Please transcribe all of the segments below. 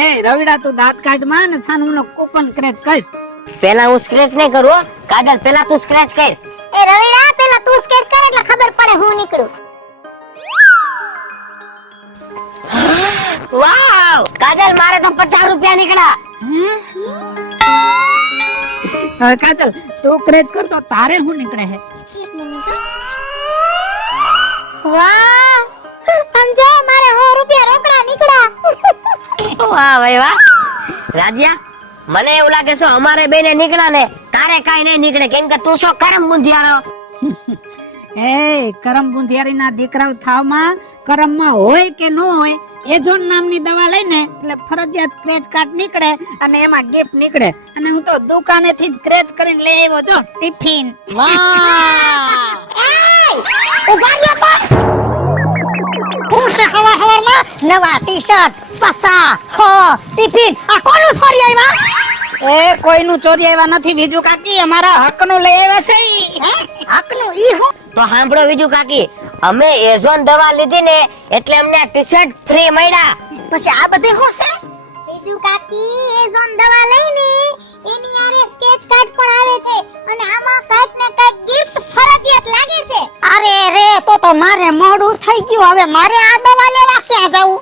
એ રવિડા તું દાંત કાઢ માં ને સાનું નો કૂપન સ્ક્રેચ કર. પેલા હું સ્ક્રેચ નહીં કરું હો. કાજલ પેલા તું સ્ક્રેચ કર. એ રવિડા પેલા તું સ્કેચ કર એટલે ખબર પડે હું નીકળું. વાવ કાજલ મારે તો 50 રૂપિયા નીકળ્યા. હવે કાજલ તું સ્ક્રેચ કર તો તારે હું નીકળે હે. વાહ સમજો મારે 100 રૂપિયા રોકડા નીકળ્યા. વાહ ભાઈ વાહ. રાધિયા મને એવું લાગે છે અમારે બેને નીકળ્યા ને તારે કાઈ નહીં નીકળે કેમ કે તું શું કરમ બુંધિયારો. એ કરમ બુંધિયારી ના દીકરાઓ થાવમાં કરમમાં હોય કે ન હોય એજોન નામની દવા લઈને એટલે ફરજિયાત સ્ક્રેચ કાર્ડ નીકળે અને એમાં ગિફ્ટ નીકળે અને હું તો દુકાનેથી જ સ્ક્રેચ કરીને લઈ આવ્યો છો ટિફિન. વાહ ઉભા રહ્યો તો હું છે હવા નવા ટી-શર્ટ પસા હો ટિફિન આ કોનું સોરી આવ્યા. એ કોઈનું ચોરી આવ્યા નથી બીજું કાકી અમારા હકનું લઈ આવ્યા છે ઈ. હકનું ઈ હું તો સાંભળો બીજું કાકી અમે એઝોન દવા લીધી ને એટલે અમને ટી-શર્ટ ફ્રી મળ્યા. પછી આ બધે હું છે બીજું કાકી એઝોન દવા લઈને એની આરે સ્કેચ કાર્ડ પણ આવે છે અને આમાં કાઈક ને કાઈક ગિફ્ટ ફરજિયાત લાગે છે. અરે રે તો મારે મોડું થઈ ગયું હવે મારે આ દવા લેવા ક્યાં જાવું.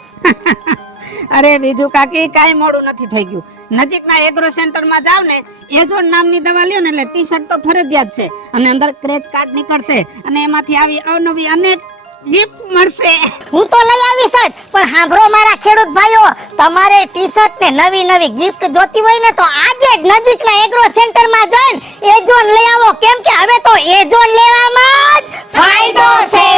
અરે બીજું કાકી કાઈ મોડું નથી થઈ ગયું. નજીકના એગ્રો સેન્ટર માં જાવ ને એજોન નામની દવા લ્યો ને એટલે ટી-શર્ટ તો ફરજિયાત છે અને અંદર સ્ક્રેચ કાર્ડ નીકળશે અને એમાંથી આવી અવનવી અનેક ગિફ્ટ મળશે. હું તો લઈ આવીશ જ પણ સાંભળો મારા ખેડૂત ભાઈઓ તમારે ટી-શર્ટ ને નવી નવી ગિફ્ટ જોતી હોય ને તો આજે જ નજીકના એગ્રો સેન્ટર માં જઈને એજોન લઈ આવો કેમ કે હવે તો એજોન લેવામાં જ ફાયદો છે.